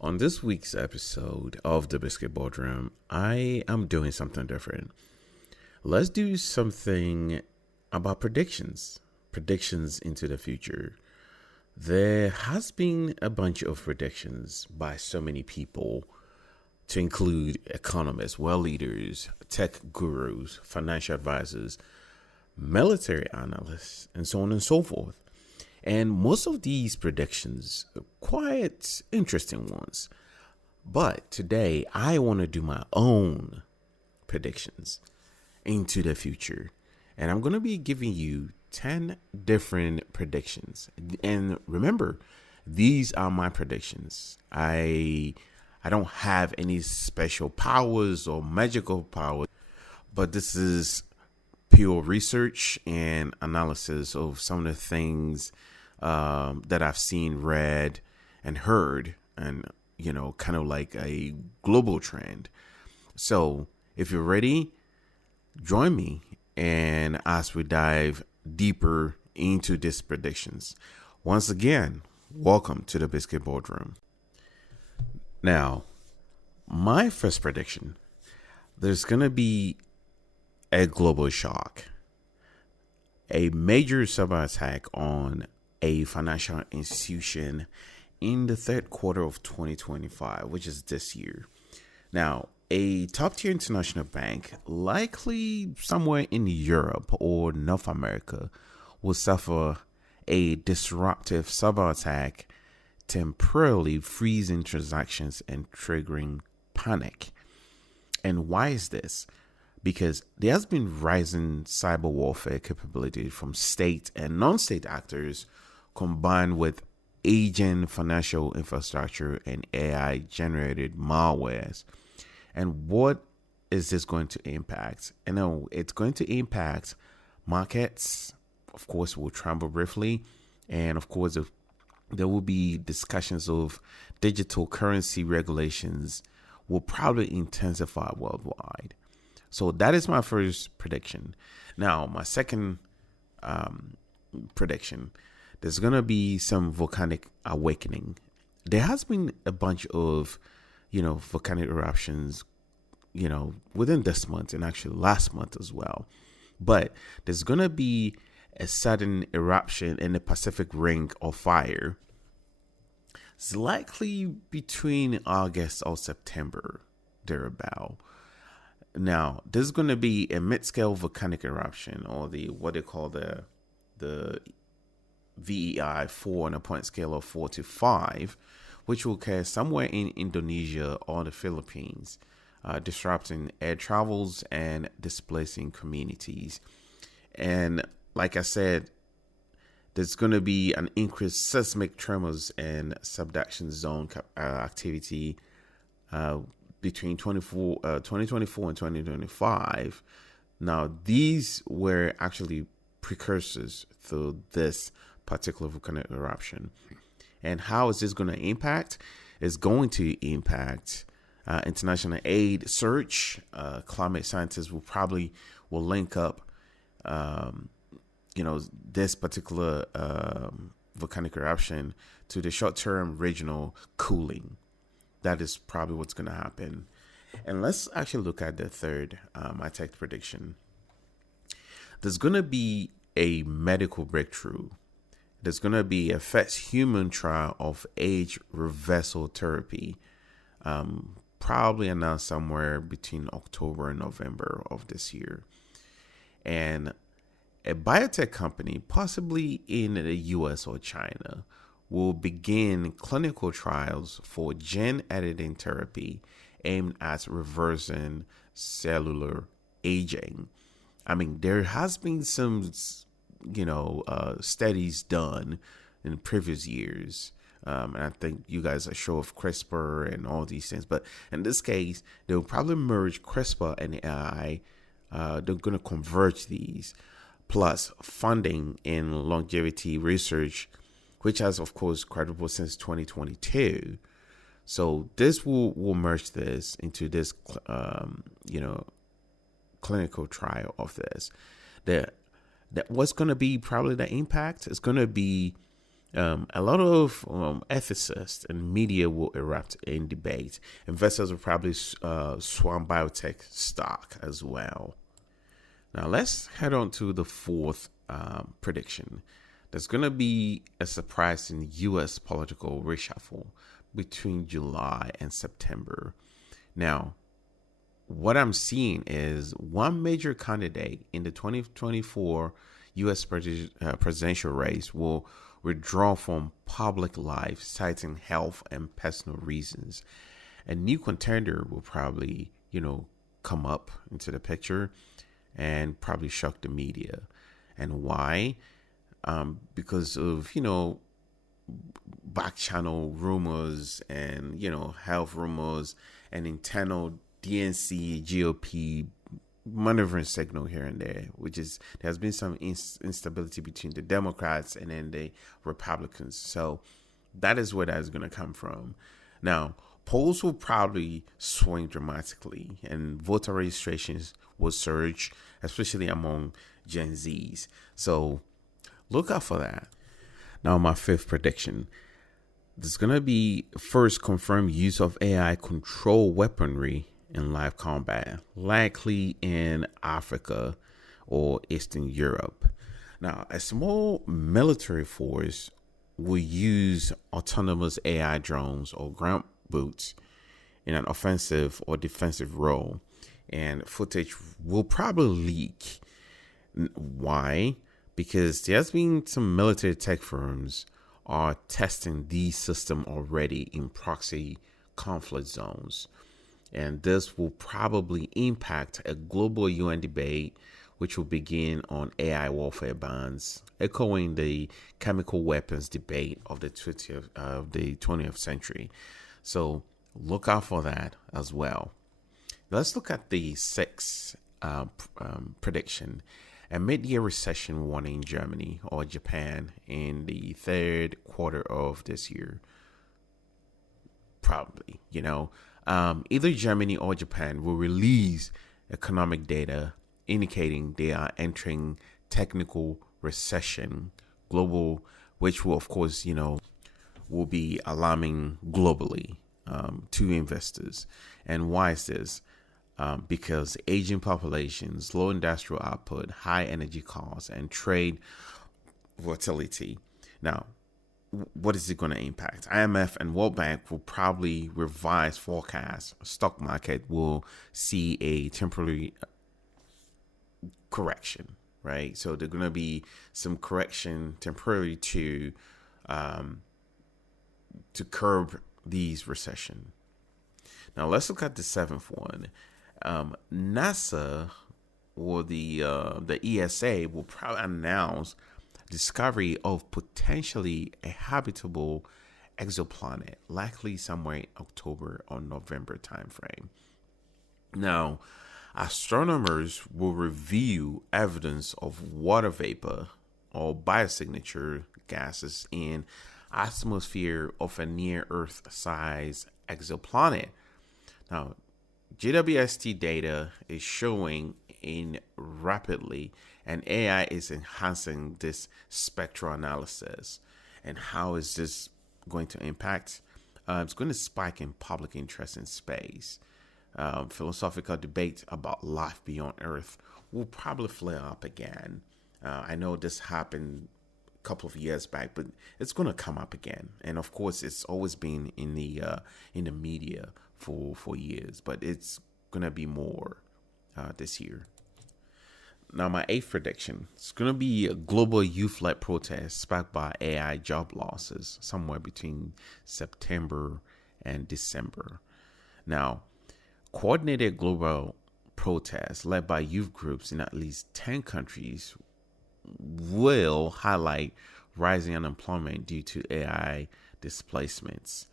On this week's episode of the Biscuit Boardroom, I am doing something different. Let's do something about predictions into the future. There has been a bunch of predictions by so many people, to include economists, world leaders, tech gurus, financial advisors, military analysts, and so on and so forth. And most of these predictions are quite interesting ones. But today I want to do my own predictions into the future. And I'm going to be giving you 10 different predictions. And remember, these are my predictions. I don't have any special powers or magical powers, but this is pure research and analysis of some of the things that I've seen, read, and heard, and kind of like a global trend. So, if you're ready, join me, and as we dive deeper into these predictions, once again, welcome to the Biscuit Boardroom. Now, my first prediction: there's gonna be a global shock, a major cyber attack on a financial institution in the third quarter of 2025, which is this year. Now, a top tier international bank, likely somewhere in Europe or North America, will suffer a disruptive cyber attack, temporarily freezing transactions and triggering panic. And why is this? Because there has been rising cyber warfare capability from state and non-state actors, combined with aging financial infrastructure and AI-generated malwares. And what is this going to impact? I know it's going to impact markets. Of course, we'll tremble briefly. And of course, there will be discussions of digital currency regulations will probably intensify worldwide. So that is my first prediction. Now, my second prediction: there's going to be some volcanic awakening. There has been a bunch of, volcanic eruptions, within this month and actually last month as well. But there's going to be a sudden eruption in the Pacific Ring of Fire. It's likely between August or September, thereabout. Now, this is going to be a mid-scale volcanic eruption, or what they call the VEI 4 on a point scale of 4 to 5, which will occur somewhere in Indonesia or the Philippines, disrupting air travels and displacing communities. And like I said, there's going to be an increased seismic tremors and subduction zone activity between 2024 and 2025. Now, these were actually precursors to this particular volcanic eruption. And how is this going to impact? It's going to impact international aid search. Climate scientists will link up, this particular volcanic eruption to the short-term regional cooling. That is probably what's going to happen. And let's actually look at the third, my tech prediction. There's going to be a medical breakthrough. There's going to be a first human trial of age reversal therapy, probably announced somewhere between October and November of this year. And a biotech company, possibly in the US or China, will begin clinical trials for gene editing therapy aimed at reversing cellular aging. I mean, there has been some, studies done in previous years. And I think you guys are sure of CRISPR and all these things. But in this case, they'll probably merge CRISPR and AI. They're going to converge these, plus funding in longevity research, which has, of course, quadrupled since 2022. So this will merge this into this, clinical trial of this. That what's going to be probably the impact is going to be A lot of ethicists and media will erupt in debate. Investors will probably swarm biotech stock as well. Now, let's head on to the fourth prediction. There's going to be a surprise in U.S. political reshuffle between July and September. Now, what I'm seeing is one major candidate in the 2024 U.S. presidential race will withdraw from public life, citing health and personal reasons. A new contender will probably, come up into the picture and probably shock the media. And why? Because of, back channel rumors and, health rumors and internal DNC, GOP maneuvering signal here and there, which is there has been some instability between the Democrats and then the Republicans. So that is where that is going to come from. Now, polls will probably swing dramatically and voter registrations will surge, especially among Gen Zs. So look out for that. Now, my fifth prediction. There's going to be first confirmed use of AI control weaponry in live combat, likely in Africa or Eastern Europe. Now, a small military force will use autonomous AI drones or ground boots in an offensive or defensive role, and footage will probably leak. Why? Because there's been some military tech firms are testing these systems already in proxy conflict zones. And this will probably impact a global UN debate, which will begin on AI warfare bans, echoing the chemical weapons debate of the 20th century. So look out for that as well. Let's look at the sixth prediction. A mid-year recession warning in Germany or Japan in the third quarter of this year. Probably, either Germany or Japan will release economic data indicating they are entering technical recession, global, which will, of course, will be alarming globally to investors. And why is this? Because aging populations, low industrial output, high energy costs, and trade volatility. Now, what is it going to impact? IMF and World Bank will probably revise forecasts. Stock market will see a temporary correction, right? So there's going to be some correction temporarily to curb these recession. Now let's look at the seventh one. NASA or the ESA will probably announce discovery of potentially a habitable exoplanet, likely somewhere in October or November timeframe. Now, astronomers will review evidence of water vapor or biosignature gases in atmosphere of a near-Earth size exoplanet. Now, GWST data is showing in rapidly, and AI is enhancing this spectral analysis. And how is this going to impact? It's going to spike in public interest in space. Philosophical debate about life beyond Earth will probably flare up again. I know this happened a couple of years back, but it's going to come up again. And of course, it's always been in the media for years, but it's going to be more this year. Now, my eighth prediction, it's going to be a global youth-led protest sparked by AI job losses somewhere between September and December. Now, coordinated global protests led by youth groups in at least 10 countries will highlight rising unemployment due to AI displacements.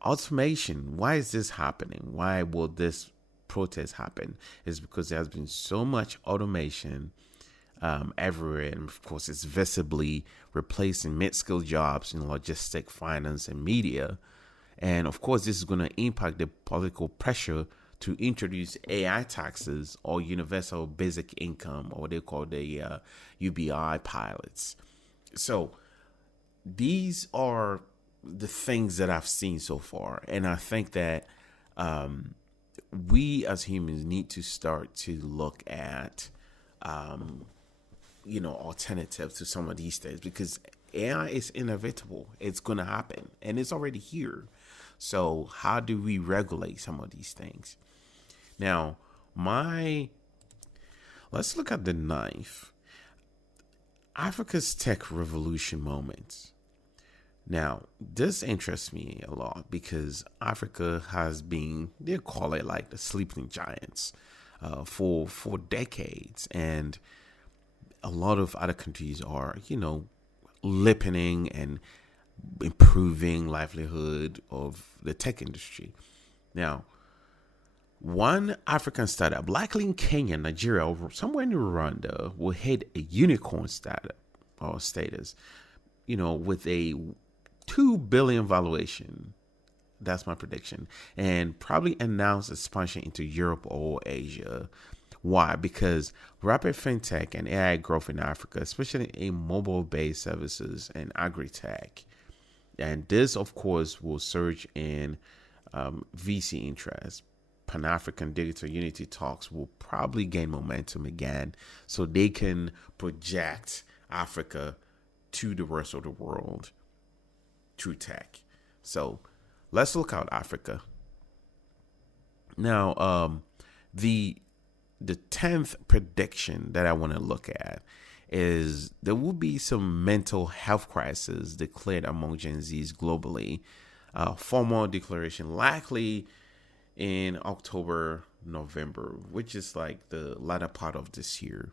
Automation, why is this happening? Why will this protest happen? Is because there has been so much automation everywhere, and of course it's visibly replacing mid-skill jobs in logistics, finance, and media. And of course this is going to impact the political pressure to introduce AI taxes or universal basic income, or what they call the UBI pilots. So these are the things that I've seen so far, and I think that um, we as humans need to start to look at um, alternatives to some of these things, because AI is inevitable. It's going to happen, and it's already here. So how do we regulate some of these things? Now, my let's look at the knife. Africa's tech revolution moments. Now, this interests me a lot because Africa has been, they call it like the sleeping giants for decades. And a lot of other countries are, lippening and improving livelihood of the tech industry. Now, one African startup, likely in Kenya, Nigeria, or somewhere in Rwanda, will hit a unicorn startup or status, with a 2 billion valuation. That's my prediction. And probably announce expansion into Europe or Asia. Why? Because rapid fintech and AI growth in Africa, especially in mobile based services and agri tech. And this, of course, will surge in VC interest. Pan African Digital Unity talks will probably gain momentum again so they can project Africa to the rest of the world through tech. So let's look out Africa. Now, the 10th prediction that I want to look at is there will be some mental health crisis declared among Gen Zs globally. Formal declaration likely in October, November, which is like the latter part of this year.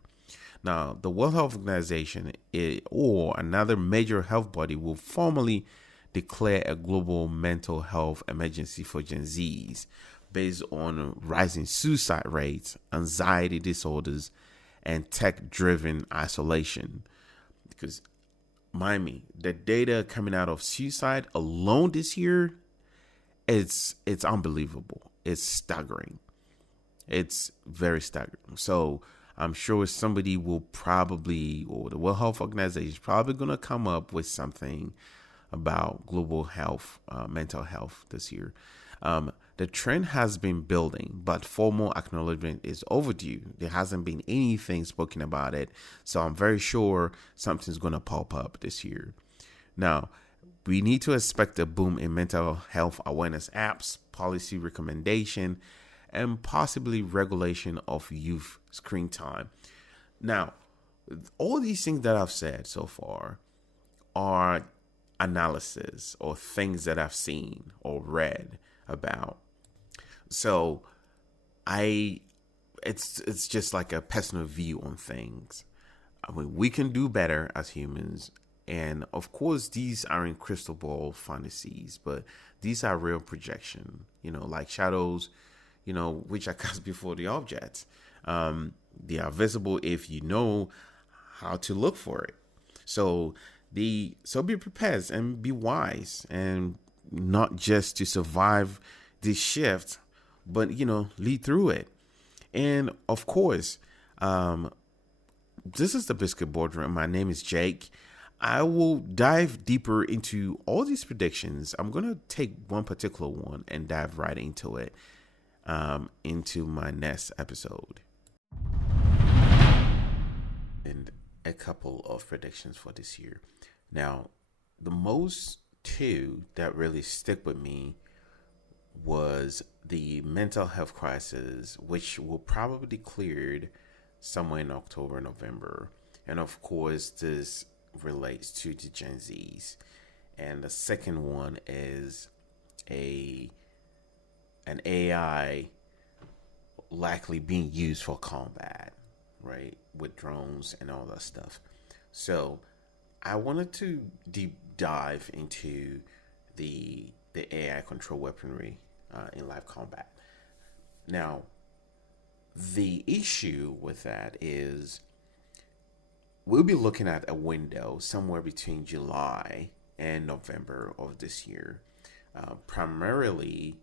Now, the World Health Organization or another major health body will formally declare a global mental health emergency for Gen Zs based on rising suicide rates, anxiety disorders, and tech-driven isolation. Because, mind me, the data coming out of suicide alone this year, it's unbelievable. It's staggering. It's very staggering. So I'm sure somebody will probably, or the World Health Organization is probably going to come up with something about global health, mental health this year. The trend has been building, but formal acknowledgement is overdue. There hasn't been anything spoken about it. So I'm very sure something's going to pop up this year. Now, we need to expect a boom in mental health awareness apps, policy recommendation, and possibly regulation of youth screen time. Now, all these things that I've said so far are analysis or things that I've seen or read about. So it's just like a personal view on things. I mean, we can do better as humans. And of course, these aren't crystal ball fantasies, but these are real projection, like shadows, which are cast before the objects. They are visible if you know how to look for it. So be prepared and be wise, and not just to survive this shift, but lead through it. And of course, this is the Biscuit Boardroom. My name is Jake. I will dive deeper into all these predictions. I'm going to take one particular one and dive right into it, into my next episode. And a couple of predictions for this year. Now, the most two that really stick with me was the mental health crisis, which will probably be cleared somewhere in October, November. And of course, this relates to the Gen Zs. And the second one is an AI likely being used for combat, right? With drones and all that stuff. So I wanted to deep dive into the AI control weaponry in live combat. Now, the issue with that is we'll be looking at a window somewhere between July and November of this year. Primarily,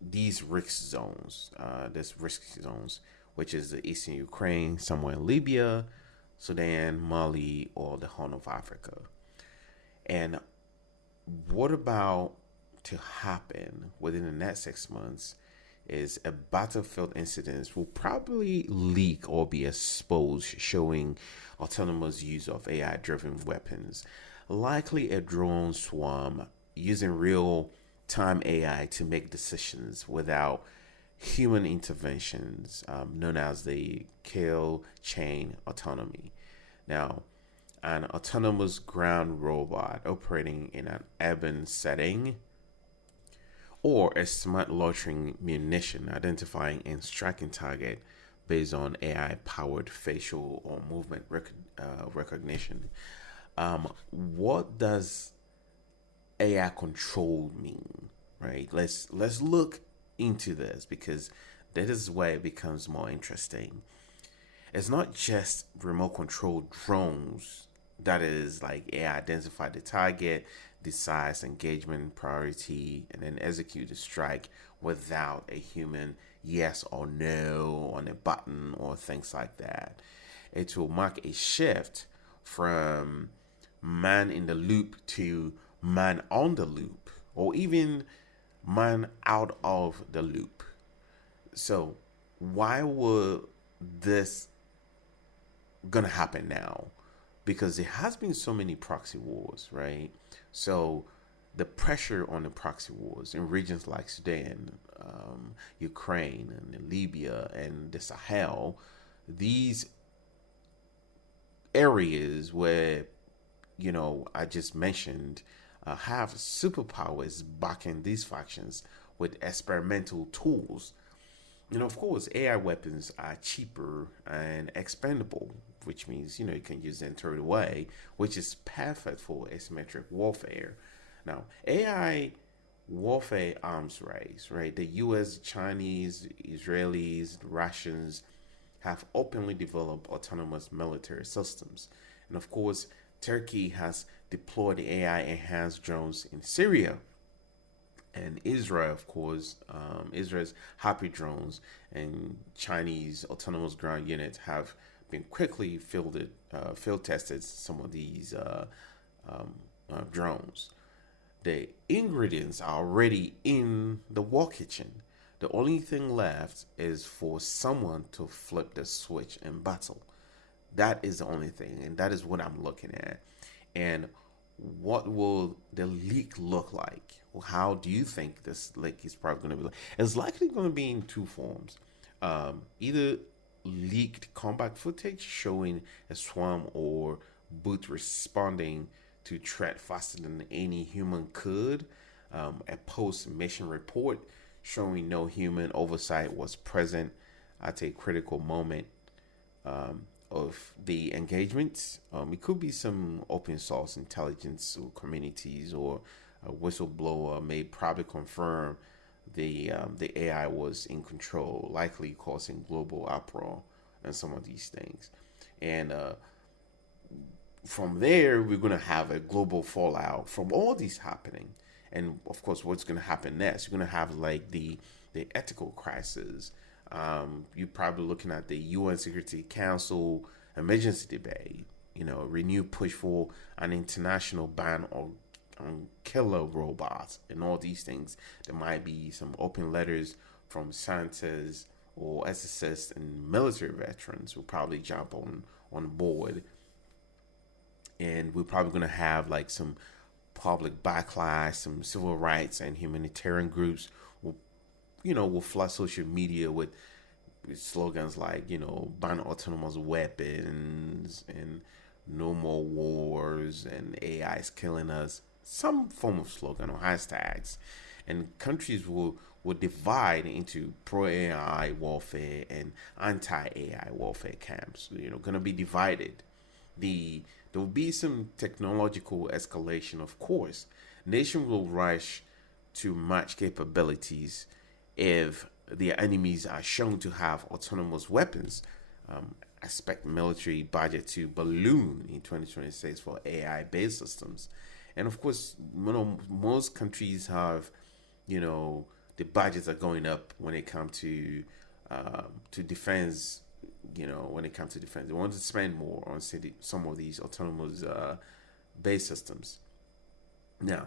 these risk zones, which is the eastern Ukraine, somewhere in Libya, Sudan, Mali, or the Horn of Africa. And what about to happen within the next 6 months is a battlefield incident will probably leak or be exposed, showing autonomous use of AI driven weapons, likely a drone swarm using real time AI to make decisions without human interventions, known as the kill chain autonomy. Now, an autonomous ground robot operating in an urban setting, or a smart loitering munition identifying and striking target based on AI powered facial or movement recognition. What does AI control mean? Right? Let's look into this because that is where it becomes more interesting. It's not just remote control drones. That is like AI identify the target, decides engagement priority, and then execute the strike without a human yes or no on a button or things like that. It will mark a shift from man in the loop to man on the loop, or even man out of the loop. So, why would this gonna happen now? Because there has been so many proxy wars, right? So the pressure on the proxy wars in regions like Sudan, Ukraine, and Libya, and the Sahel, these areas where I just mentioned have superpowers backing these factions with experimental tools. And of course, AI weapons are cheaper and expendable, which means you can use them thrown away, which is perfect for asymmetric warfare. Now, AI warfare arms race, right? The U.S., Chinese, Israelis, Russians have openly developed autonomous military systems, and of course, Turkey has deployed AI enhanced drones in Syria, and Israel, of course, Israel's Happy drones and Chinese autonomous ground units have been quickly field tested some of these drones. The ingredients are already in the war kitchen. The only thing left is for someone to flip the switch in battle. That is the only thing, and that is what I'm looking at. And what will the leak look like? How do you think this leak is probably going to be like? It's likely going to be in two forms. Either leaked combat footage showing a swarm or boot responding to threat faster than any human could. A post mission report showing no human oversight was present at a critical moment of the engagements. It could be some open source intelligence or communities, or a whistleblower may probably confirm the AI was in control, likely causing global uproar and some of these things. And from there, we're going to have a global fallout from all these happening. And of course, what's going to happen next? You're going to have like the ethical crisis. You're probably looking at the UN Security Council emergency debate. Renewed push for an international ban on killer robots and all these things. There might be some open letters from scientists or ethicists and military veterans who probably jump on board, and we're probably going to have like some public backlash. Some civil rights and humanitarian groups will flood social media with slogans like ban autonomous weapons and no more wars and AI is killing us, some form of slogan or hashtags. And countries will divide into pro AI warfare and anti AI warfare camps. Going to be divided. There will be some technological escalation, of course. Nation will rush to match capabilities if their enemies are shown to have autonomous weapons. I expect military budget to balloon in 2026 for AI-based systems, and of course, most countries have, the budgets are going up when it comes to defense. When it comes to defense, they want to spend more on some of these autonomous base systems. Now,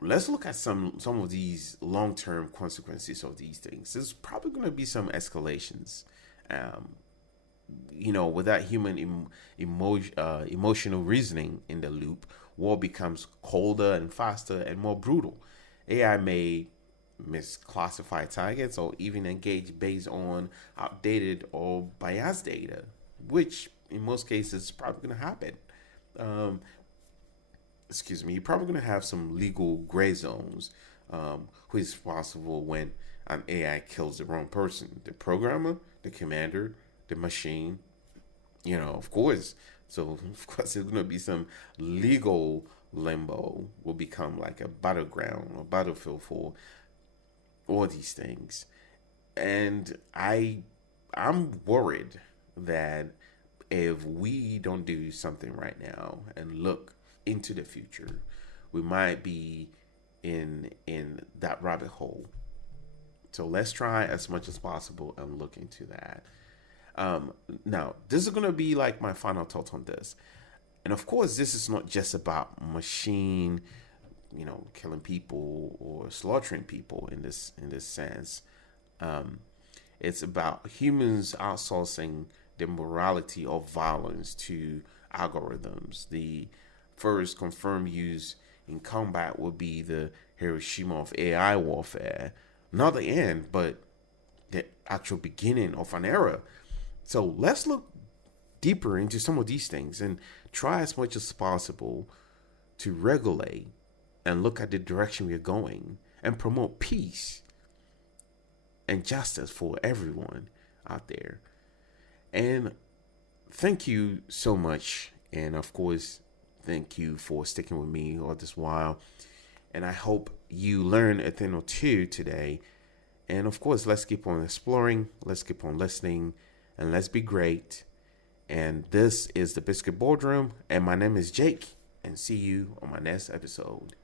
let's look at some of these long-term consequences of these things. There's probably going to be some escalations. Um, without human emotional reasoning in the loop, war becomes colder and faster and more brutal. AI may misclassify targets or even engage based on outdated or biased data, which in most cases is probably going to happen. Um, excuse me, you're probably going to have some legal gray zones. Who is responsible when an AI kills the wrong person? The programmer, the commander, the machine, of course. So, of course, there's going to be some legal limbo will become like a battleground or battlefield for all these things. And I'm worried that if we don't do something right now and look into the future, we might be in that rabbit hole. So let's try as much as possible and look into that. Now, this is gonna be like my final thought on this, and of course, this is not just about machine, killing people or slaughtering people in this sense. Um, it's about humans outsourcing the morality of violence to algorithms. The first confirmed use in combat will be the Hiroshima of AI warfare. Not the end, but the actual beginning of an era. So let's look deeper into some of these things and try as much as possible to regulate and look at the direction we're going and promote peace and justice for everyone out there. And thank you so much. And of course, thank you for sticking with me all this while. And I hope you learn a thing or two today. And of course, let's keep on exploring, let's keep on listening, and let's be great. And this is the Biscuit Boardroom. And my name is Jake. And see you on my next episode.